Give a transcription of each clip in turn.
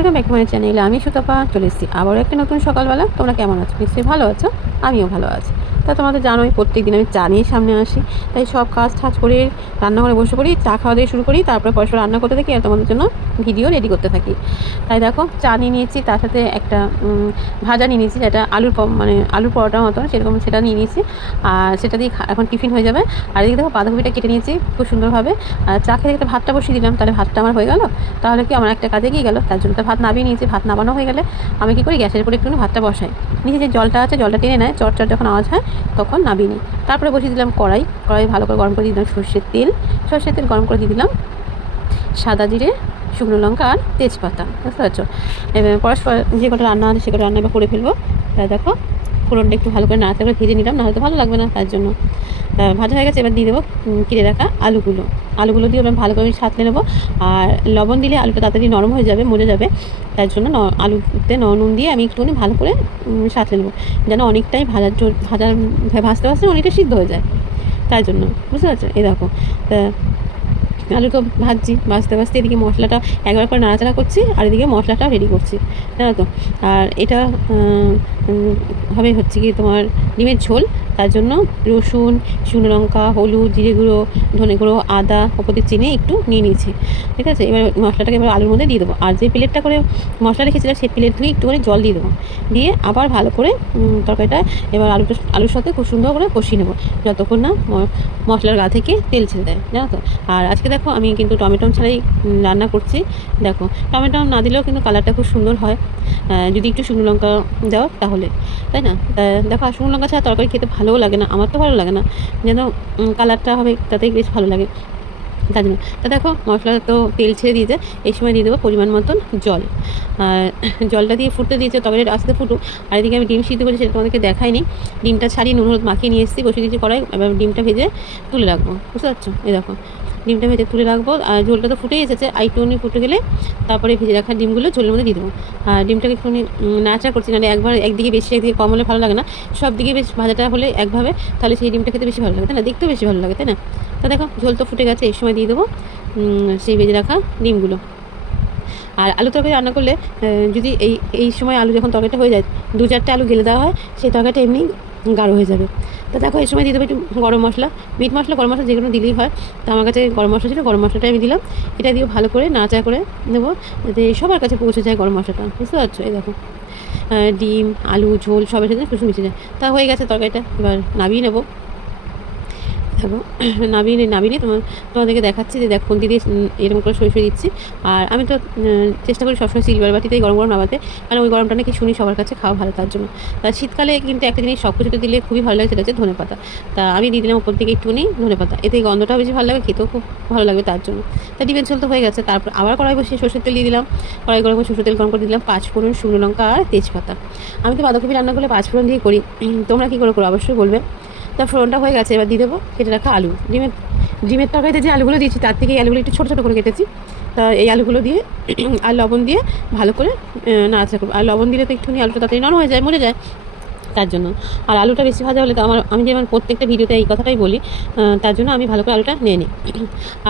Welcome back to চ্যানেলে আমি সুতপা চলে এসেছি। আবারও একটা নতুন সকালবেলা। তোমরা কেমন আছো? নিশ্চয়ই ভালো আছো। আমিও ভালো আছি। তা তোমাদের জানোই প্রত্যেক দিন আমি চা নিয়ে সামনে আসি। তাই সব কাজ ঠাজ করে রান্নাঘরে বসে পড়ি, চা খাওয়া দিয়ে শুরু করি, তারপরে পরস্পর রান্না করতে থাকি আর তোমাদের জন্য ভিডিও রেডি করতে থাকি। তাই দেখো, চা নিয়ে নিয়েছি, তার সাথে একটা ভাজা নিয়ে নিয়েছি, যেটা আলুর মানে আলুর পরোটার মতো সেরকম সেটা নিয়ে নিয়েছি। আর সেটা দিয়ে এখন টিফিন হয়ে যাবে। আর এদিকে দেখো, বাঁধাকপিটা কেটে নিয়েছি খুব সুন্দরভাবে। আর চা খেতে ভাতটা বসিয়ে দিলাম, তাহলে ভাতটা আমার হয়ে গেল। তাহলে কি আমার একটা কাজে গিয়ে গেল? তার জন্য ভাত নামিয়ে নিয়েছি, ভাত নামানো হয়ে গেলে আমি কী করি, গ্যাসের উপরে একটু ভাতটা বসাই। নিচে যে জলটা আছে, জলটা টেনে নেয় চটচট যখন আওয়াজ হয় তখন নামিয়ে নিই। তারপরে বসিয়ে দিলাম কড়াই। কড়াই ভালো করে গরম করে দিলাম সর্ষের তেল। সর্ষের তেল গরম করে দিয়ে দিলাম সাদা জিরে, শুকনো লঙ্কা আর তেজপাতা, বুঝতে পারছ? এবার পরস্পর যে কটা রান্না আছে সে কটা রান্না এবার করে ফেলব। তাই দেখো, ফোড়নটা একটু ভালো করে নাড়াতে করে ভেজে নিলাম না হয়তো ভালো লাগবে না তার জন্য। ভাজা হয়ে গেছে, এবার দিয়ে দেবো কিনে রাখা আলুগুলো। আলুগুলো দিয়ে এবার ভালো করে সাঁতলে নেব। আর লবণ দিলে আলুটা তাড়াতাড়ি নরম হয়ে যাবে, মরে যাবে। তার জন্য আলুতে নুন দিয়ে আমি একটুখানি ভালো করে সাঁতলে নেব। যেন অনেকটাই ভাজার ভাজার ভাজতে ভাজতে অনেকটা সিদ্ধ হয়ে যায়। তাই জন্য, বুঝতে পারছ? এই দেখো, তা আলু তো ভাজছি, ভাজতে ভাজতে এদিকে মশলাটা একবার করে নাড়াচাড়া করছি, আর এদিকে মশলাটা রেডি করছি। জানো তো? আর এটা হবে হচ্ছে কি তোমার ডিমের ঝোল। তার জন্য রসুন, শুকনো লঙ্কা, হলুদ, জিরে গুঁড়ো, ধনে গুঁড়ো, আদা ওপর চিনি একটু নিয়ে নিয়েছি। ঠিক আছে? এবার মশলাটাকে এবার আলুর মধ্যে দিয়ে দেবো। আর যে প্লেটটা করে মশলা রেখেছিলাম সেই প্লেট ধুয়ে একটু করে জল দিয়ে দেবো। দিয়ে আবার ভালো করে তরকারিটা এবার আলুটা, আলুর সাথে খুব সুন্দর করে কষিয়ে নেব। যতক্ষণ না মশলার গা থেকে তেল ছেড়ে দেয়। জানো তো? আর আজকে দেখো আমি কিন্তু টমেটো ছাড়াই রান্না করছি। দেখো, টমেটো না দিলেও কিন্তু কালারটা খুব সুন্দর হয়। যদি একটু শুকনো লঙ্কা দাও তাহলে। তাই না? দেখো, আর শুকনো লঙ্কা ছাড়া তরকারি খেতে ভালোও লাগে না, আমার তো ভালো লাগে না। যেন কালারটা হবে, তাতেই বেশ ভালো লাগে। তার জন্য, তা দেখো, মশলা তো তেল ছেড়ে দিয়েছে এই সময় দিয়ে দেবো পরিমাণ মতন জল। আর জলটা দিয়ে ফুটতে দিয়েছে তবে আস্তে ফুটুক। আর এদিকে আমি ডিম সিদ্ধ করেছি, সেটা তোমাদেরকে দেখাইনি। ডিমটা ছাড়িয়ে নুন, হলুদ মাখিয়ে নিয়ে এসেছি বসে দিয়েছি কড়াই, এবার ডিমটা ভেজে তুলে রাখব। বুঝতে পারছ? এই দেখো ডিমটা ভেজে তুলে রাখব। আর ঝোলটা তো ফুটে এসেছে। আর একটুখানি ফুটে গেলে তারপরে ভেজে রাখা ডিমগুলো ঝোলের মধ্যে দিয়ে দেবো। আর ডিমটাকে একটুখানি নাড়াচাড়া করছি নাহলে একবার একদিকে বেশি, একদিকে কম হলে ভালো লাগে না। সব দিকে বেশ ভাজাটা হলে একভাবে তাহলে সেই ডিমটা খেতে বেশি ভালো লাগে, তাই না? দেখতেও বেশি ভালো লাগে, তাই না? তা দেখো, ঝোল তো ফুটে গেছে, এই সময় দিয়ে দেবো সেই ভেজে রাখা ডিমগুলো। আর আলু তরকারি রান্না করলে যদি এই এই সময় আলু যখন তরকারিটা হয়ে যায় দু চারটে আলু গেলে দেওয়া হয়, সেই তরকারিটা এমনি গাঢ় হয়ে যাবে। তো দেখো, এই সময় দিতে হবে একটু গরম মশলা। মিট মশলা, গরম মশলা যেগুলো দিলেই হয়। তো আমার কাছে গরম মশলা ছিল, গরম মশলাটা আমি দিলাম। এটা দিয়ে ভালো করে নাচা করে নেব, যাতে সবার কাছে পৌঁছে যায় গরম মশলাটা। বুঝতে পারছ? এই দেখো। ডিম, আলু, ঝোল সবের সাথে কিছু মিশে যায়। তা হয়ে গেছে তরকারিটা, এবার নামিয়ে নেব। দেখো নামিয়ে নিয়ে তোমার তোমাদেরকে দেখাচ্ছি যে দেখো খুন্তি দিয়ে এরকম করে সরিয়ে দিচ্ছি। আর আমি তো চেষ্টা করি সবসময় সিলভার বাটিতেই গরম গরম নামাতে। কারণ ওই গরমটা নাকি শুনি সবার কাছে খাওয়া ভালো, তার জন্য। তা শীতকালে কিন্তু একটা জিনিস সব কিছুতে দিলে খুবই ভালো লাগে, সেটা হচ্ছে ধনে পাতা। তা আমি দিয়ে দিলাম উপর থেকে একটুখানি ধনে পাতা। এতে গন্ধটাও বেশি ভালো লাগে, খেতেও খুব ভালো লাগবে তার জন্য। তা ডিমের ঝোল তো হয়ে গেছে। তারপর আবার কড়াই বসিয়ে সরষের তেল দিয়ে দিলাম। কড়াই গরম সরষের তেল গরম করে দিলাম পাঁচ ফোড়ন শুকনো লঙ্কা আর তেজপাতা। আমি তো বাঁধাকপি রান্না করলে পাঁচ ফোড়ন দিয়ে করি। তোমরা কী করে করো? অবশ্যই বলবে। তা ফোড়নটা হয়ে গেছে, এবার দিয়ে দেবো কেটে রাখা আলু। ডিমের ডিমের তরকারিতে যে আলুগুলো দিয়েছি, তার থেকে এই আলুগুলো একটু ছোটো ছোটো করে কেটেছি। তা এই আলুগুলো দিয়ে আর লবণ দিয়ে ভালো করে নাড়াচাড়া করব। আর লবণ দিলে তো একটুখানি আলুটা তাড়াতাড়ি নরম হয়ে যায়, মরে যায়। তার জন্য। আর আলুটা বেশি ভাজা হলে তো আমার আমি যেমন প্রত্যেকটা ভিডিওতে এই কথাটাই বলি তার জন্য আমি ভালো করে আলুটা নিয়ে নিই।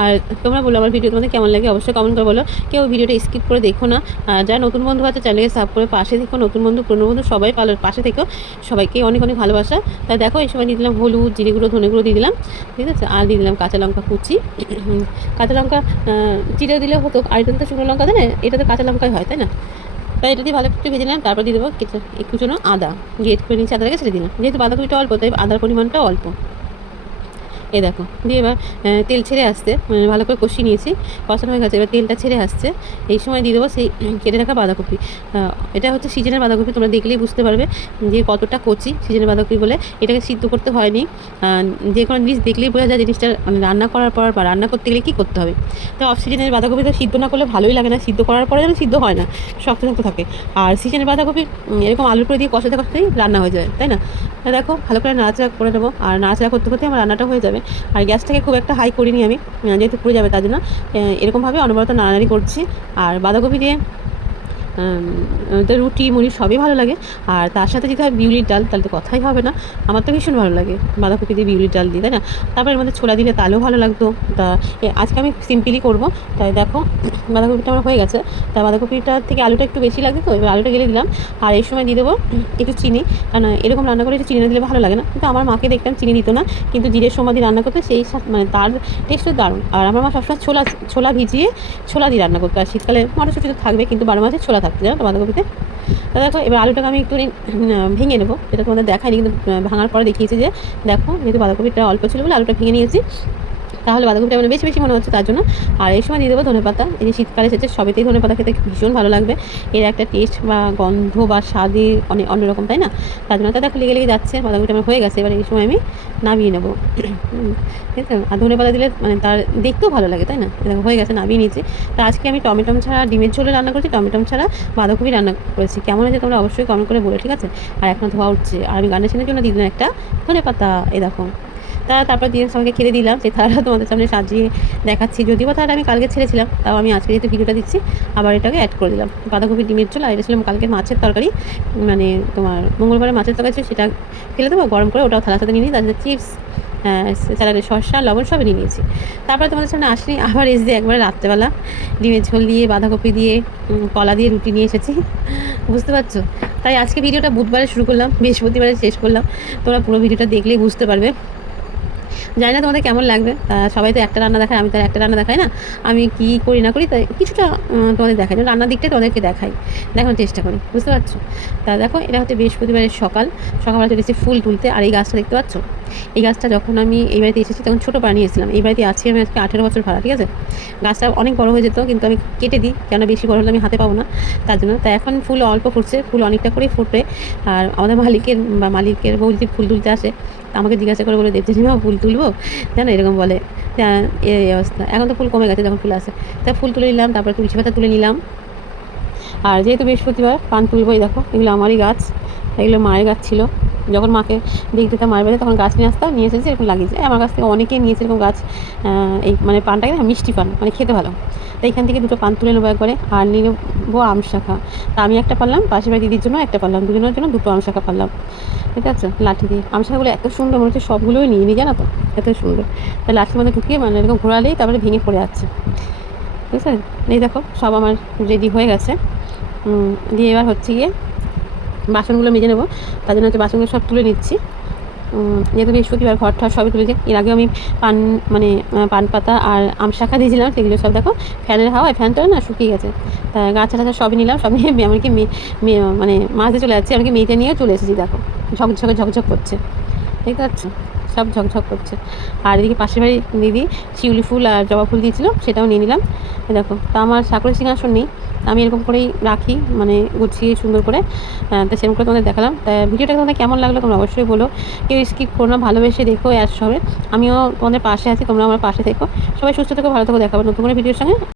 আর তোমরা বলো আমার ভিডিও তোমাদের কেমন লাগে অবশ্যই কমেন্ট করে বলো। কেউ ভিডিওটা স্কিপ করে দেখো না। আর যারা নতুন বন্ধু আছে চ্যানেলকে সাব করে পাশে দেখো নতুন বন্ধু, পুরনো বন্ধু, সবাই পালো পাশে থেকো। সবাইকে অনেক অনেক ভালোবাসা। তা দেখো, এই সময় দিয়ে দিলাম হলুদ, জিরে গুঁড়ো, ধনে গুঁড়ো দিয়ে দিলাম। ঠিক আছে? আর দিয়ে দিলাম কাঁচা লঙ্কা কুচি। কাঁচা লঙ্কা চিড়ে দিলে হতো। আর শুকনো লঙ্কা দেয় না, এটাতে কাঁচা লঙ্কাই হয়, তাই না? তাই এটা দিয়ে ভালো একটু ভেজে নিলাম, তারপর দিয়ে দেবো কিছু একটু জন্য আদা। গেট করে নিচে আদাটাকে ছেড়ে দিলাম। যেহেতু বাঁধাকপিটা অল্প, তাই আদার পরিমাণটা অল্প। এই দেখো, দিয়ে এবার তেল ছেড়ে আসতে মানে ভালো করে কষিয়ে নিয়েছি, কষানো হয়ে গেছে, এবার তেলটা ছেড়ে আসছে, এই সময় দিয়ে দেবো সেই কেটে রাখা বাঁধাকপি। এটা হচ্ছে সিজনের বাঁধাকপি, তোমরা দেখলেই বুঝতে পারবে যে কতটা কচি সিজনের বাঁধাকপি বলে, এটাকে সিদ্ধ করতে হয়নি। যে কোনো জিনিস দেখলেই বোঝা যায় জিনিসটা মানে রান্না করার পর বা রান্না করতে গেলে কী করতে হবে। তো অফ সিজনের বাঁধাকপি তো সিদ্ধ না করলে ভালোই লাগে না, সিদ্ধ করার পরে যেন সিদ্ধ হয় না, শক্ত শক্ত থাকে। আর সিজনের বাঁধাকপি এরকম আলুর করে দিয়ে কষাতে কষাতেই রান্না হয়ে যায়, তাই না? দেখো, ভালো করে নাড়াচাড়া করে নেব। আর নাড়াচাড়া করতে করতে আমার রান্নাটা হয়ে যাবে। আর গ্যাসটাকে খুব একটা হাই করিনি আমি, যেহেতু পুড়ে যাবে তার জন্য। এরকমভাবে অনবরত নাড়ানাড়ি করছি। আর বাঁধাকপি দিয়ে তো রুটি, মুড়ি সবই ভালো লাগে। আর তার সাথে যদি হয় বিউলির ডাল, তাহলে তো কথাই হবে না। আমার তো ভীষণ ভালো লাগে। বাঁধাকপি দিয়ে বিউলির ডাল দিই তাই না? তারপরে আমাদের ছোলা দিলে তাহলেও ভালো লাগতো। তা আজকে আমি সিম্পলি করব। তাই দেখো, বাঁধাকপিটা আমার হয়ে গেছে। তা বাঁধাকপিটা থেকে আলুটা একটু বেশি লাগে তো, এবার আলুটা গেলে দিলাম। আর এই সময় দিয়ে দেবো একটু চিনি। কারণ এরকম রান্না করে একটু চিনি না দিলে ভালো লাগে না। কিন্তু আমার মাকে দেখতাম চিনি দিত না। কিন্তু জিরের সময় দিয়ে রান্না করতে, সেই মানে তার টেস্টও দারুণ। আর আমার মা সবসময় ছোলা ছোলা ভিজিয়ে ছোলা দিয়ে রান্না করতো। আর শীতকালে মটরশুঁটি তো থাকবে, কিন্তু বারো মাসে ছোলা থাকতো জানো তো বাঁধাকপিতে? তা দেখো, এবার আলুটাকে আমি একটু ভেঙে নেব। এটা তোমাদের দেখায়নি, কিন্তু ভাঙার পরে দেখিয়েছি যে, দেখো, যেহেতু বাঁধাকপিটা অল্প ছিল বলে আলুটা ভেঙে নিয়েছি তাহলে বাঁধাকপিটা মানে বেশি বেশি মনে হচ্ছে তার জন্য। আর এই সময় দিয়ে দেবো ধনে পাতা। এই যে শীতকালে এসেছে, সবেতেই ধনে পাতা খেতে ভীষণ ভালো লাগবে। এর একটা টেস্ট বা গন্ধ বা স্বাদে অনেক অন্যরকম তাই না? তার জন্য তা দেখো লেগে লেগে যাচ্ছে, বাঁধাকপিটা আমার হয়ে গেছে। এবার এই সময় আমি নামিয়ে নেব। ঠিক আছে আর ধনে পাতা দিলে মানে তার দেখতেও ভালো লাগে, তাই না? দেখো হয়ে গেছে, নামিয়ে নিয়েছি। তা আজকে আমি টমেটম ছাড়া, ডিমের ঝোলে রান্না করেছি, টমেটম ছাড়া বাঁধাকপি রান্না করেছি। কেমন হয়েছে তোমরা অবশ্যই কমেন্ট করে বলে, ঠিক আছে? আর এখন ধোয়া উঠছে। আর আমি গার্নিশিংয়ের জন্য দিলাম একটা ধনে পাতা, এই দেখো। তা তারপর দিয়ে সবাইকে খেতে দিলাম সেই থালাটা তোমাদের সামনে সাজিয়ে দেখাচ্ছি। যদিও বা থালাটা আমি কালকে ছেড়েছিলাম, তাও আমি আজকে যেহেতু ভিডিওটা দিচ্ছি, আবার এটাকে অ্যাড করে দিলাম। বাঁধাকপি ডিমের চল আর এটা ছিলাম কালকে মাছের তরকারি মানে তোমার মঙ্গলবারে মাছের তরকারি ছিল, সেটা ফেলে দেবো, গরম করে ওটাও থালার সাথে নিয়ে নিই তার সাথে চিপস স্যালাডের শসা, লবণ সবই নিয়ে নিয়েছি। তারপরে তোমাদের সামনে আসনি আবার এসে একবারে রাত্রেবেলা, ডিমের ঝোল দিয়ে, বাঁধাকপি দিয়ে কলা দিয়ে রুটি নিয়ে এসেছি, বুঝতে পারছ? তাই আজকে ভিডিওটা বুধবারে শুরু করলাম, বৃহস্পতিবারে শেষ করলাম, তোমরা পুরো ভিডিওটা দেখলেই বুঝতে পারবে। জানি না তোমাদের কেমন লাগবে। তা সবাই তো একটা রান্না দেখায়, আমি তো একটা রান্না দেখাই না। আমি কী করি না করি, তাই কিছুটা তোমাদের দেখাই। রান্নার দিকটাই তোমাদেরকে দেখাই। দেখানোর চেষ্টা করি, বুঝতে পারছ? তা দেখো, এটা হচ্ছে বৃহস্পতিবারের সকাল। সকালবেলা চলে এসেছি ফুল তুলতে, আর এই গাছটা দেখতে পাচ্ছ? এই গাছটা যখন আমি এই বাড়িতে এসেছি, তখন ছোটো পাড়া নিয়েছিলাম এই বাড়িতে আছি আমি আজকে আঠেরো বছর ভাড়া, ঠিক আছে? গাছটা অনেক বড় হয়ে যেত, কিন্তু আমি কেটে দিই কেন বেশি বড় হলে আমি হাতে পাবো না, তার জন্য। তা এখন ফুল অল্প ফুটছে, ফুল অনেকটা করেই ফুটবে। আর আমাদের মালিকের, বা মালিকের বউ যদি ফুল তুলতে আসে আমাকে জিজ্ঞাসা করে বলে দেবজিমা ফুল তুলবো? জানো, এরকম বলে। এই অবস্থা। এখন তো ফুল কমে গেছে, যখন ফুল আসে। তা ফুল তুলে নিলাম, তারপরে তুলসী পাতা তুলে নিলাম। আর যেহেতু বৃহস্পতিবার, পান তুলবোই, দেখো। এগুলো আমারই গাছ, এগুলো মায়ের গাছ ছিল। যখন মাকে দেখতে যেতাম মায়ের বাড়ি তখন গাছ নিয়ে আসতাম, নিয়ে এসেছি, এরকম লাগিয়েছে। আমার কাছ থেকে অনেকেই নিয়েছে এরকম গাছ এই মানে পানটাকে না মিষ্টি পান মানে খেতে ভালো। তো এখান থেকে দুটো পান তুলে নেব একবারে, আর নিয়ে নেব আম শাখা। তা আমি একটা পারলাম, পাশের বাড়ি দিদির জন্য একটা পারলাম, দুজনের জন্য দুটো আম শাখা পারলাম। ঠিক আছে? লাঠি দিয়ে। আম শাখাগুলো এত সুন্দর, মনে হচ্ছে সবগুলোই নিয়ে নিই, জানো তো? এত সুন্দর। তাই লাঠির মধ্যে ঢুকিয়ে মানে এরকম ঘোরালেই তারপরে ভেঙে পড়ে যাচ্ছে। ঠিক আছে এই দেখো, সব আমার রেডি হয়ে গেছে। দিয়ে এবার হচ্ছে গিয়ে বাসনগুলো মেজে নেব। তার জন্য হচ্ছে বাসনগুলো সব তুলে নিচ্ছি। যেহেতু বৃহস্পতিবার ঘর ঠর সবই তুলেছে, এর আগেও আমি পান মানে পান পাতা আর আম শাখা দিয়েছিলাম, সেগুলো সব দেখো, ফ্যানের হাওয়ায় তো না, শুকিয়ে গেছে। তা গাছ টাছা সবই নিলাম সব নিয়ে এমনকি মানে মাঝে চলে যাচ্ছি, এমনকি মেয়েটা নিয়েও চলে এসেছি, দেখো। ঝকঝকে, ঝকঝক করছে। ঠিক আছে? সব ঝকঝক করছে। আর এদিকে পাশের বাড়ি দিদি শিউলি ফুল আর জবা ফুল দিয়েছিল, সেটাও নিয়ে নিলাম। দেখো, তা আমার সাকরের সিংহাসন নেই, আমি এরকম করেই রাখি মানে গুছিয়ে সুন্দর করে। তা সেরকম করে তোমাদের দেখালাম। তা ভিডিওটা তোমাদের কেমন লাগল তোমরা অবশ্যই বলো। কেউ স্কিপ করো না, ভালোবেসে দেখো অ্যাস হবে। আমিও তোমাদের পাশে আছি তোমরা আমার পাশে থেকো। সবাই সুস্থ থেকো, ভালো থেকো, দেখাবো নতুন করে ভিডিওর সঙ্গে।